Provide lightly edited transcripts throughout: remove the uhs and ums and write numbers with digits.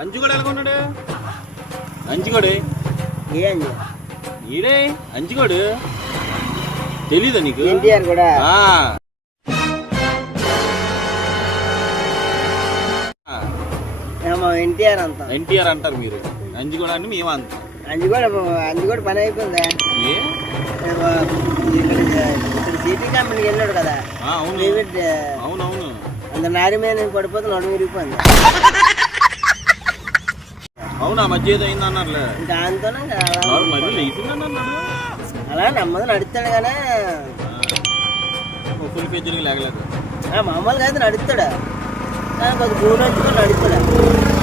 అంచుగోడు ఎలాగొన్నాడు? అంచుగోడే ఈడే అంచుగోడు తెలీదా నీకు? ఎన్టీఆర్ కూడా ఎన్టీఆర్ అంతా ఎన్టీఆర్ అంటారు మీరు, అంచుగోడ అని మేము అంటాం. అంజుగోడ పని అయిపోయిందా? ఇక్కడ సిటీ కంపెనీకి వెళ్ళాడు కదా. అవునవును. అంత నారి మీద నేను పడిపోతే నడుము విరిగిపోయింది. అవునా? మధ్య ఏదో అయింది అన్నారులే. ఇంకా దాంతోనే అలా నమ్మదు నడుస్తాడు కానీ ఫుల్ పేజీకి లేగలేదు. మామూలుగా అయితే నడుస్తాడు కానీ కొద్ది గూడు వచ్చి నడుస్తాడు.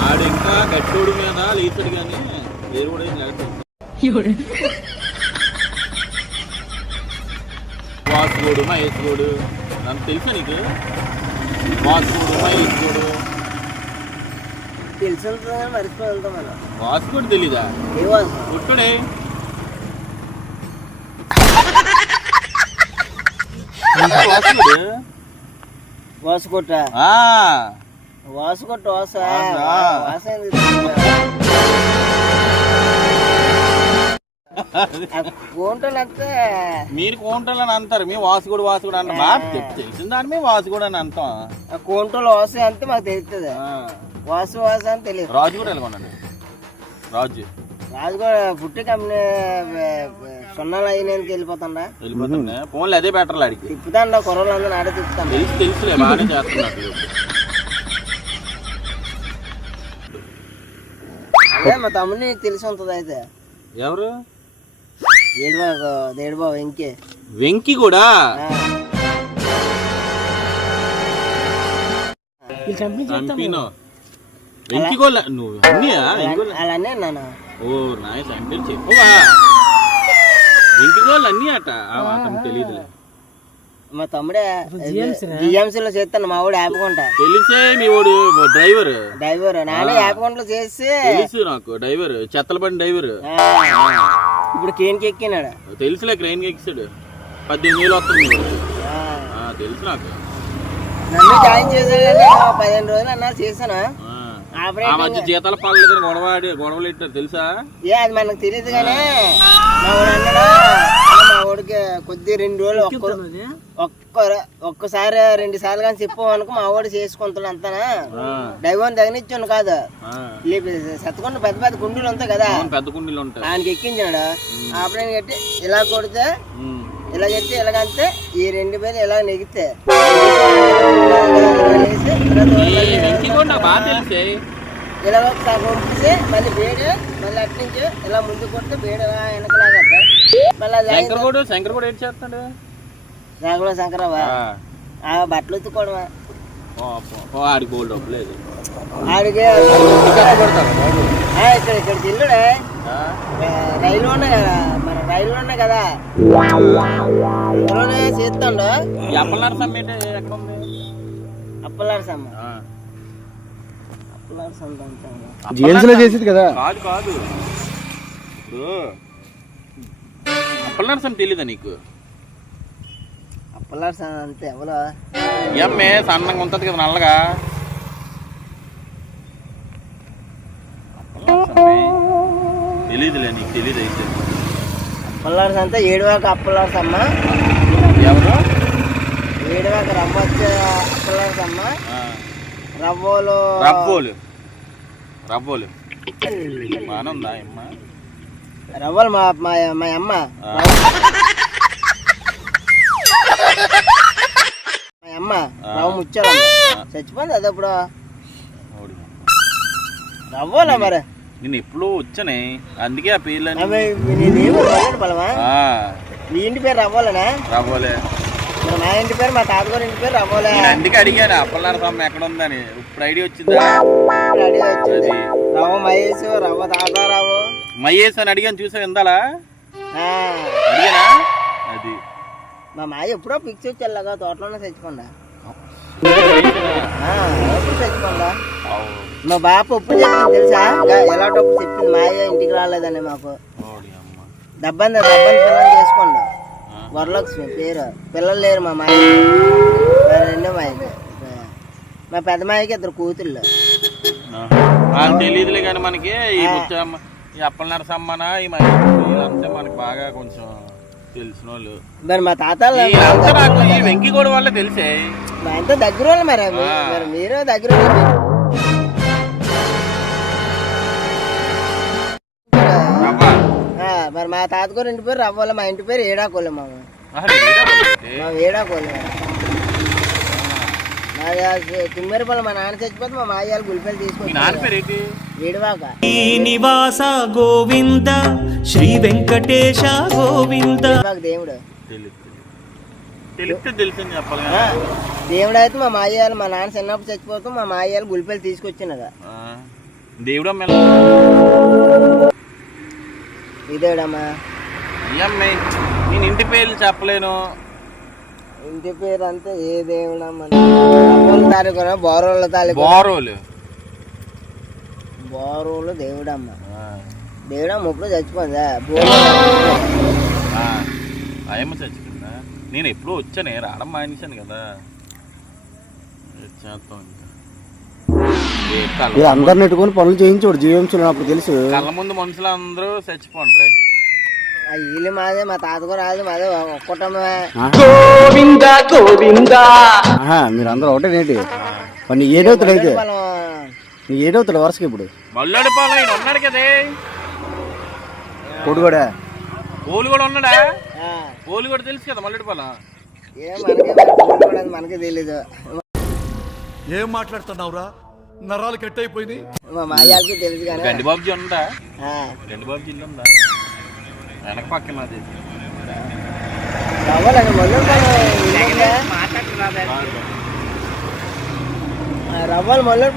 ఆడు ఇంకా గట్టోడు మీద లేచాడు కానీ వేరు కూడా లేకపోతే వాసుగోడు మహేష్గోడు నాకు తెలుసా నీకు? వాసుగోడు మహేష్గోడు తెలిసి మర్చిపోయి వెళ్తాం మనం. వాసుగోడు తెలీదా? ఏ వాసు కొట్టుడే వాసుకొట్ట వాసుకొట్ట వాస కోంటలు అంటే మీరు కోంటలు అని అంటారు, మేము వాసుగోడు అంటాం. బాగా తెలిసిన దాని మేము వాసుగోడు అని అంటాం. కోంటలు వాసు అంటే మాకు తెలుస్తుంది, వాసు అని తెలియదు. రాజు కూడా వెళ్ళకొండండి. రాజు కూడా పుట్టి కంపెనీ సున్నాలు అయినందుకు వెళ్ళిపోతుందా? ఫోన్లు అదే బెటర్ ఆడికి తిప్పుతాండా కుర్రలు అందరూ ఆడే తిప్పుతాను. తెలుసులే బాగానే చేస్తున్నట్లు. అదే మా తమ్ముడిని తెలిసి ఉంటుంది. అయితే ఎవరు? దేడుబాబు వెంకి కూడా నువ్వు అలానే అన్నాను. ఓ నైస్ అంటే చెప్పువా. వెంకిగోళ్ళు అన్నీ అట అతను తెలియదులే. మా తమ్ముడే జిఎంసీలో చేస్తాను, మా వాడు యాపకుంటా. తెలిసే మీ వాడు డ్రైవర్ నానే యాపకుంటలో చేసి తెలుసు నాకు. డ్రైవర్ చెత్తల బండి డ్రైవర్. ఇప్పుడు క్రేన్ కి ఎక్కినాడు. తెలుసులే, క్రేన్ కి ఎక్కిసాడు. 18,000 వస్తుంది. తెలుసు నాకు. నన్ను జాయిన్ చేశాడు 15 రోజులు అన్నా చేశాను. ఆ మధ్య జీతాలు పడలేదని గొడవలు పెట్టారు తెలుసా? అది మనకు తెలియదు కానీ మా వాడు అన్నాడు, మా వాడికి కొద్ది 2 రోజులు ఒక్కసారి 2 సార్లు కానీ చెప్పామనుకో మా వాడు చేసుకుంటాడు అంతానా. డైవర్ తగినిచ్చాను కాదు, సత్తకుండా పెద్ద పెద్ద గుండీలు ఉంటాయి కదా, పెద్ద గుండీలు ఉంటాయి, ఆయనకి ఎక్కించాడు. ఆపరేషన్ కట్టి ఇలా కొడితే ఇలా చెప్తే ఇలాగంతే ఈ 2 పేర్లు ఇలా నెగితే ఇలా ఒకసారి పంపిస్తే మళ్ళీ బేడు మళ్ళీ అటు నుంచి ఇలా ముందు కొడితే బేడు వెనకలాగా మళ్ళీ శంకరవా బట్టలు ఉత్తుకోవడమా ఆడికి ఇక్కడ జిల్లుడే రైలు ఉన్నాయి కదా, మన రైలు ఉన్నాయి కదా అందులోనే చేస్తాడు. చేసేది కదా. కాదు ఇప్పుడు అప్పలనరసం తెలీదా నీకు? అప్పలనరసం అంతే ఎవరో ఏమ్మే సన్నంగా ఉంటది కదా నల్లగా. తెలీదులే నీకు, తెలీదు అయితే. అప్పలనరసం అంతా ఏడువాక అప్పలనరసమ్మ. ఎవరు? ఏడువాక రవ్వొచ్చే అప్పలనరసమ్మ. రవ్వోలు బాగానే ఉందా అమ్మ? రవ్వలు మా అమ్మ రవ్వ ముచ్చారు చచ్చిపోయింది. అది అప్పుడు రవ్వలా మరి నేను ఎప్పుడు వచ్చానే, అందుకే ఆ పేర్లు. బలమా మీ ఇంటి పేరు రవ్వాలనా? రవ్వలే. మా ఇంటి పేరు మా తాతగారి ఇంటి పేరు రవ్వలే. అందుకే అడిగాను అప్పలనరసమ్మ ఎక్కడ ఉందని. ఇప్పుడు ఐడియా వచ్చింది. రవ్వ మహేష్, రవ్వ తాతారావు మహేష్ అని అడిగాను, చూసావు ఇందాలా అడిగానా? అది మా మాయ ఎప్పుడో పిక్స్ వచ్చేలాగా తోటలోనే చచ్చిపోండా. చచ్చిపోండా మా బాప ఒప్పుడు చెప్పింది తెలుసా, ఎలాంటప్పుడు చెప్పింది. మాయ ఇంటికి రాలేదని మాకు దబ్బంది పిల్లలు చేసుకోండి. వరలక్ష్మి పేరు, పిల్లలు లేరు మా మాయ. రెండో మాయకి, మా పెద్ద మాయకి 2 కూతుళ్ళు. వాళ్ళకి తెలియదులే కానీ మనకి ఈ ముచ్చమ్మ ఈ అప్పల నరసమ్మన ఈ వీళ్ళంతా మనకి బాగా కొంచెం తెలిసిన వాళ్ళు. మరి మా తాతలు వీళ్ళంతా నాకు ఈ వెంకి కూడా వాళ్ళే తెలిసే. మా అంతా దగ్గర వాళ్ళు మరి మీరు దగ్గర వాళ్ళు. మరి మా తాతగారు ఇంటి పేరు రవ్వల, మా ఇంటి పేరు ఏడాకోలే. మా ఏడాకోలే. తుమ్మెరపల్లి మా నాన్న చచ్చిపోతే మా మాయాలు గుల్పల్లి తీసుకొచ్చి విడివాక నివాస గోవింద శ్రీ వెంకటేశ గోవింద. దేవుడు తెలిసింది చెప్పాలి. దేవుడు అయితే మా మాయాలు, మా నాన్న చిన్నప్పుడు చచ్చిపోతే మా మాయాలు గుల్పల్లి తీసుకొచ్చినదా దేవుడు. ఇదేడమ్మా అయ్యమ్మే నేను ఇంటి పేర్లు చెప్పలేను. ఇంటి పేరు అంతా ఏ దేవుడమ్మా? తారీఖు బోరోళ్ళ తారీఖు బోరోలు దేవుడమ్మ. దేవుడమ్మ ఇప్పుడు చచ్చిపోయిందా? అయ్యమ్మ చచ్చిపోయిందా? నేను ఎప్పుడూ వచ్చాను, రావడం మానేశాను కదా. అందరిని పెట్టుకొని పనులు చేయించాడు జీవించు. అప్పుడు తెలుసు కళ్ళ ముందు మనుషులు అందరూ చచ్చిపోండి. వీళ్ళు మాదే, మా తాతగారు రాదు మాదే ఒక్కటమే. మీరు అందరూ ఒకటే నేటి మరి ఏడవుతాడు అయితే నీకు ఏడవుతాడు వరుసకి ఇప్పుడు మల్లడిపాలెం ఉన్నాడు కదే. కొడు కూడా ఓలు కూడా ఉన్నాడా? ఓలు కూడా తెలుసు కదా మల్లడిపాలెం. మనకి తెలీదు. ఏం మాట్లాడుతున్నావురా? నరాలు కట్ అయిపోయింది. మా మాయాలకి తెలుసు కానీ. గండిబాబుజీ ఉందా? గండిబాబుజీ ఇల్లు ఉందా? వెనక పక్కన అది రవ్వలు మొల్లూరు